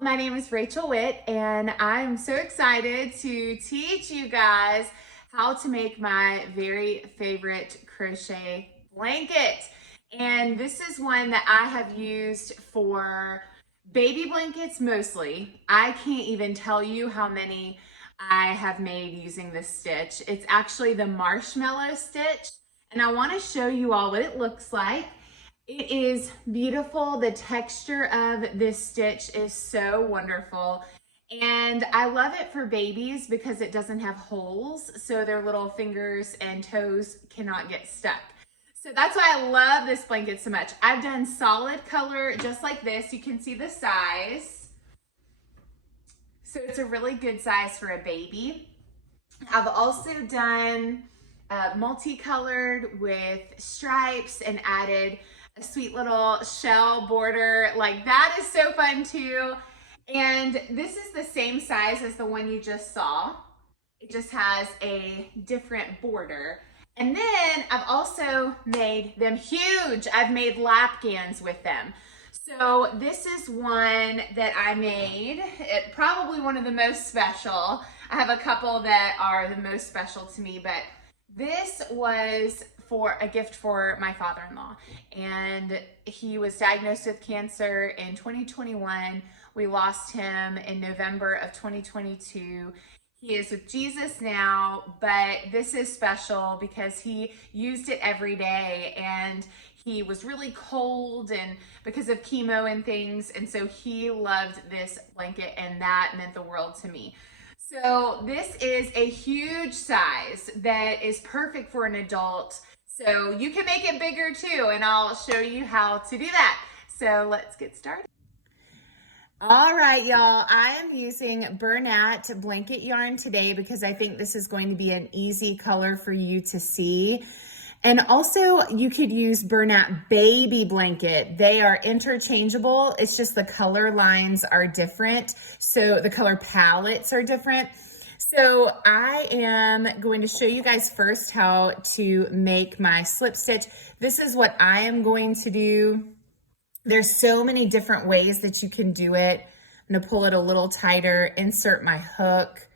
My name is Rachel Witt, and I'm so excited to teach you guys how to make my very favorite crochet blanket. And this is one that I have used for baby blankets mostly. I can't even tell you how many I have made using this stitch. It's actually the Marshmallow stitch, and I want to show you all what it looks like. It is beautiful. The texture of this stitch is so wonderful. And I love it for babies because it doesn't have holes, so their little fingers and toes cannot get stuck. So that's why I love this blanket so much. I've done solid color just like this. You can see the size. So it's a really good size for a baby. I've also done multicolored with stripes and added a sweet little shell border. Like, that is so fun too. And this is the same size as the one you just saw. It just has a different border. And then I've also made them huge. I've made lapgans with them. So this is one that I made. Probably one of the most special. I have a couple that are the most special to me, but this was for a gift for my father-in-law, and he was diagnosed with cancer in 2021. We lost him in November of 2022. He is with Jesus now, but this is special because he used it every day, and he was really cold and because of chemo and things, and so he loved this blanket, and that meant the world to me. So this is a huge size that is perfect for an adult. So you can make it bigger too, and I'll show you how to do that. So let's get started. All right, y'all, I am using Bernat Blanket yarn today because I think this is going to be an easy color for you to see. And also you could use Bernat Baby Blanket. They are interchangeable. It's just the color lines are different. So the color palettes are different. So I am going to show you guys first how to make my slip stitch. This is what I am going to do. There's so many different ways that you can do it. I'm gonna pull it a little tighter, insert my hook,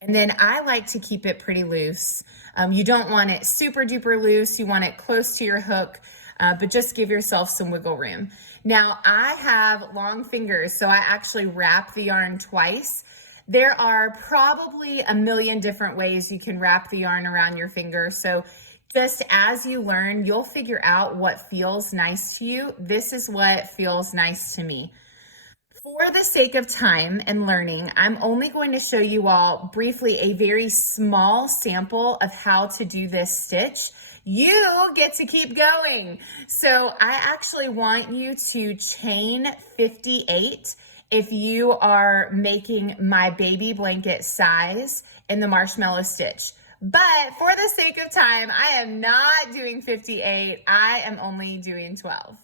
and then I like to keep it pretty loose. You don't want it super duper loose. You want it close to your hook, but just give yourself some wiggle room. Now I have long fingers, so I actually wrap the yarn twice. There are probably a million different ways you can wrap the yarn around your finger. So just as you learn, you'll figure out what feels nice to you. This is what feels nice to me. For the sake of time and learning, I'm only going to show you all briefly a very small sample of how to do this stitch. You get to keep going. So I actually want you to chain 58 if you are making my baby blanket size in the Marshmallow stitch. But for the sake of time, I am not doing 58. I am only doing 12.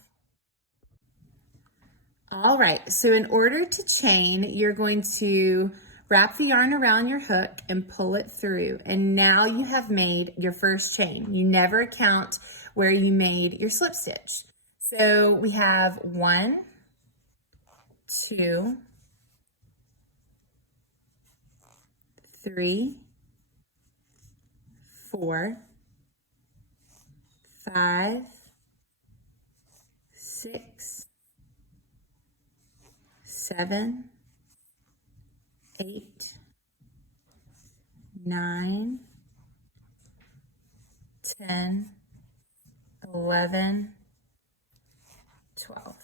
All right, so in order to chain, you're going to wrap the yarn around your hook and pull it through. And now you have made your first chain. You never count where you made your slip stitch. So we have 1, 2, 3, 4, 5, 6, 7, 8, 9, 10, 11, 12.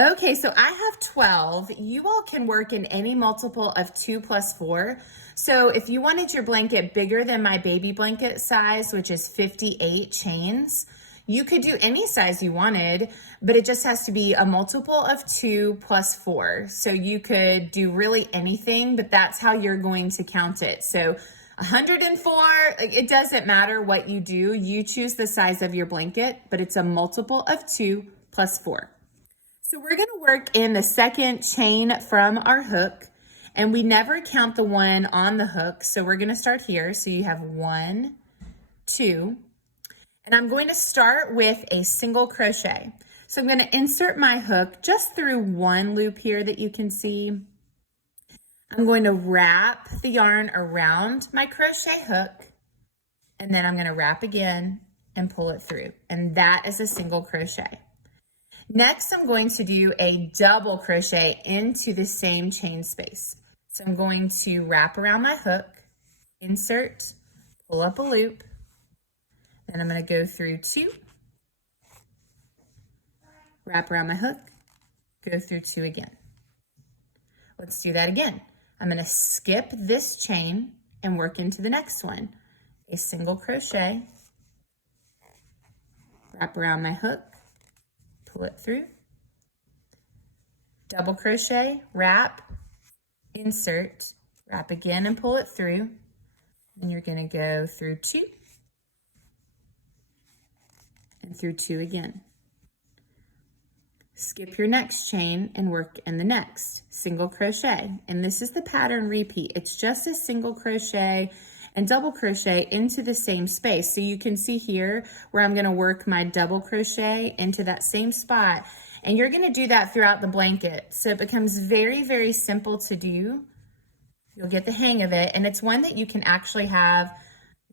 Okay, so I have 12. You all can work in any multiple of 2 plus 4. So if you wanted your blanket bigger than my baby blanket size, which is 58 chains, you could do any size you wanted, but it just has to be a multiple of 2 plus 4. So you could do really anything, but that's how you're going to count it. So 104, it doesn't matter what you do. You choose the size of your blanket, but it's a multiple of 2 plus 4. So we're going to work in the second chain from our hook, and we never count the one on the hook. So we're going to start here. So you have 1, 2, and I'm going to start with a single crochet. So I'm going to insert my hook just through one loop here that you can see. I'm going to wrap the yarn around my crochet hook, and then I'm going to wrap again and pull it through. And that is a single crochet. Next, I'm going to do a double crochet into the same chain space. So I'm going to wrap around my hook, insert, pull up a loop, then I'm going to go through 2, wrap around my hook, go through 2 again. Let's do that again. I'm going to skip this chain and work into the next one. A single crochet, wrap around my hook, pull it through, double crochet, wrap, insert, wrap again and pull it through, and you're going to go through 2 and through 2 again. Skip your next chain and work in the next single crochet, and this is the pattern repeat. It's just a single crochet and double crochet into the same space. So you can see here where I'm going to work my double crochet into that same spot, and you're going to do that throughout the blanket. So it becomes very, very simple to do. You'll get the hang of it, and it's one that you can actually have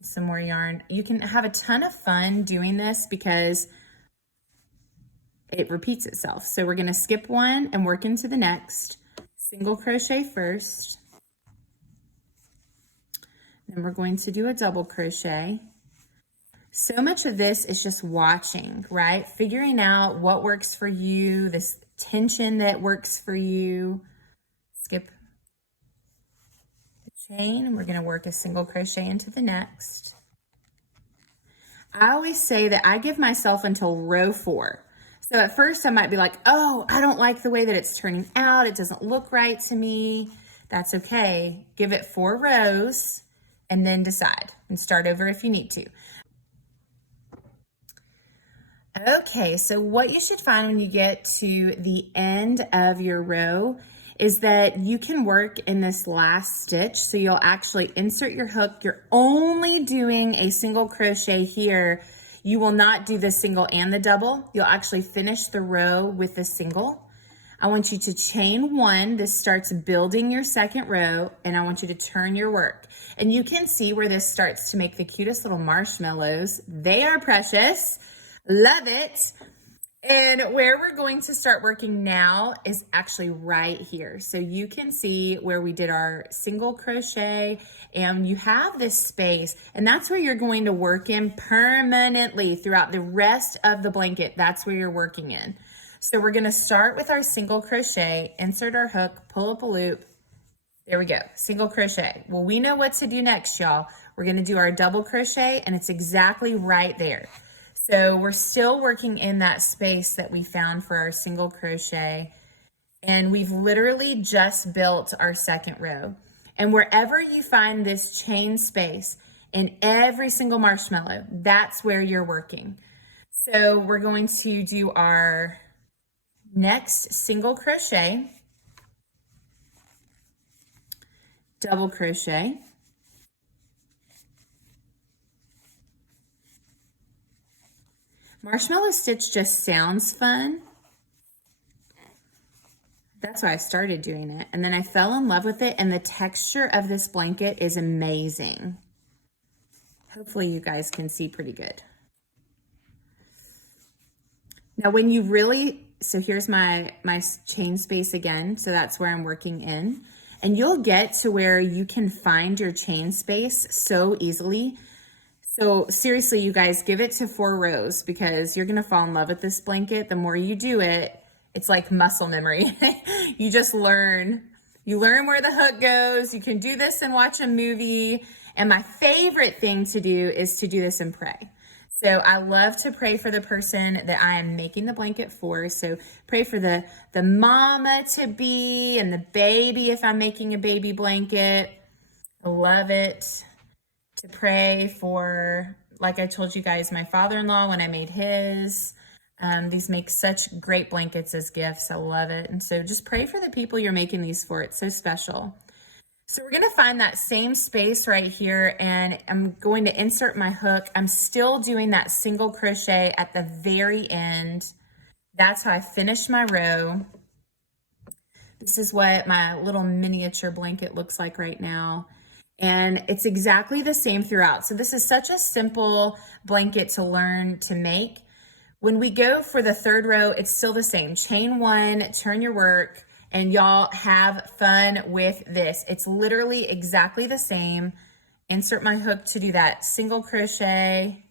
some more yarn. You can have a ton of fun doing this because it repeats itself. So we're going to skip one and work into the next. Single crochet first. Then we're going to do a double crochet. So much of this is just watching, right? Figuring out what works for you, this tension that works for you. Skip the chain, and we're going to work a single crochet into the next. I always say that I give myself until row 4. So at first I might be like, oh, I don't like the way that it's turning out. It doesn't look right to me. That's okay. Give it 4 rows and then decide and start over if you need to. Okay, so what you should find when you get to the end of your row is that you can work in this last stitch. So you'll actually insert your hook. You're only doing a single crochet here. You will not do the single and the double. You'll actually finish the row with the single. I want you to chain 1. This starts building your second row, and I want you to turn your work. And you can see where this starts to make the cutest little marshmallows. They are precious. Love it. And where we're going to start working now is actually right here. So you can see where we did our single crochet, and you have this space, and that's where you're going to work in permanently throughout the rest of the blanket. That's where you're working in. So we're going to start with our single crochet, insert our hook, pull up a loop. There we go, single crochet. Well, we know what to do next, y'all. We're going to do our double crochet, and it's exactly right there. So we're still working in that space that we found for our single crochet, and we've literally just built our second row. And wherever you find this chain space in every single marshmallow, that's where you're working. So we're going to do our next single crochet, double crochet, marshmallow stitch just sounds fun. That's why I started doing it. And then I fell in love with it, and the texture of this blanket is amazing. Hopefully you guys can see pretty good. Now when you really, so here's my chain space again. So that's where I'm working in. And you'll get to where you can find your chain space so easily. So seriously, you guys, give it to 4 rows because you're gonna fall in love with this blanket. The more you do it, it's like muscle memory. You just learn. You learn where the hook goes. You can do this and watch a movie. And my favorite thing to do is to do this and pray. So I love to pray for the person that I am making the blanket for. So pray for the mama to be and the baby if I'm making a baby blanket. I love it. To pray for, like I told you guys, my father-in-law when I made his. These make such great blankets as gifts. I love it. And so just pray for the people you're making these for. It's so special. So we're going to find that same space right here, and I'm going to insert my hook. I'm still doing that single crochet at the very end. That's how I finish my row. This is what my little miniature blanket looks like right now. And it's exactly the same throughout. So this is such a simple blanket to learn to make. When we go for the third row, it's still the same. Chain one, turn your work, and y'all have fun with this. It's literally exactly the same. Insert my hook to do that single crochet.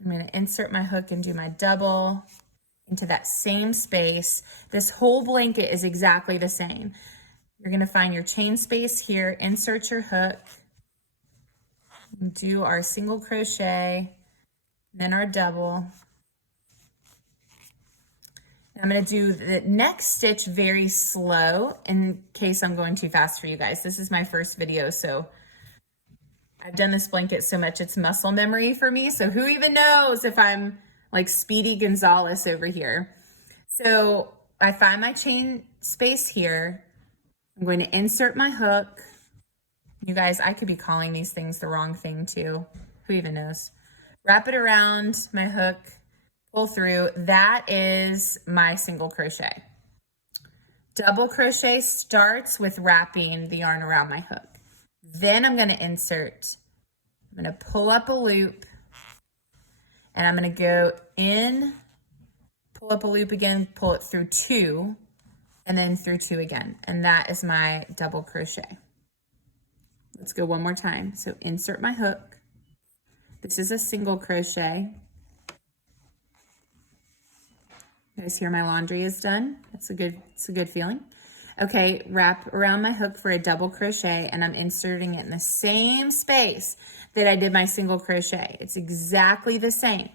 I'm gonna insert my hook and do my double into that same space. This whole blanket is exactly the same. You're gonna find your chain space here, insert your hook, do our single crochet, then our double. And I'm gonna do the next stitch very slow in case I'm going too fast for you guys. This is my first video, so I've done this blanket so much, it's muscle memory for me. So who even knows if I'm like Speedy Gonzalez over here. So I find my chain space here. I'm going to insert my hook. You guys, I could be calling these things the wrong thing too. Who even knows? Wrap it around my hook, pull through. That is my single crochet. Double crochet starts with wrapping the yarn around my hook. Then I'm going to insert. I'm going to pull up a loop, and I'm going to go in, pull up a loop again, pull it through two, and then through two again. And that is my double crochet. Let's go one more time. So insert my hook. This is a single crochet. You guys hear my laundry is done? It's a good feeling. Okay, wrap around my hook for a double crochet, and I'm inserting it in the same space that I did my single crochet. It's exactly the same.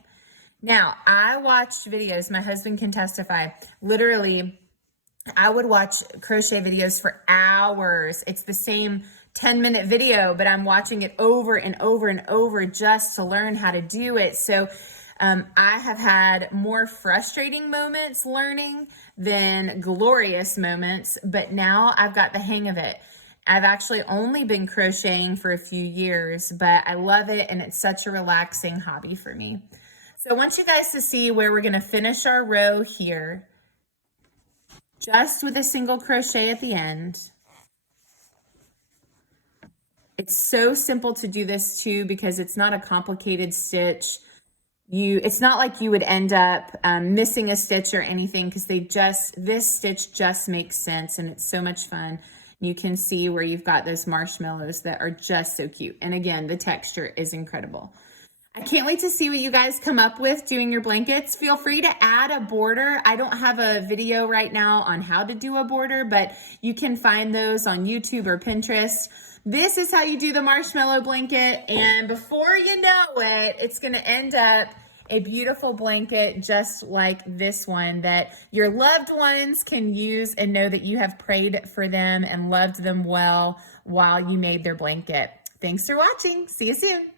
Now, I watched videos, my husband can testify, literally, I would watch crochet videos for hours. It's the same 10-minute video, but I'm watching it over and over and over just to learn how to do it. So I have had more frustrating moments learning than glorious moments, but now I've got the hang of it. I've actually only been crocheting for a few years, but I love it, and it's such a relaxing hobby for me. So I want you guys to see where we're going to finish our row here, just with a single crochet at the end. It's so simple to do this too because it's not a complicated stitch. It's not like you would end up missing a stitch or anything because this stitch just makes sense, and it's so much fun. You can see where you've got those marshmallows that are just so cute. And again, the texture is incredible. I can't wait to see what you guys come up with doing your blankets. Feel free to add a border. I don't have a video right now on how to do a border, but you can find those on YouTube or Pinterest. This is how you do the marshmallow blanket, and before you know it, it's going to end up a beautiful blanket just like this one that your loved ones can use and know that you have prayed for them and loved them well while you made their blanket. Thanks for watching. See you soon.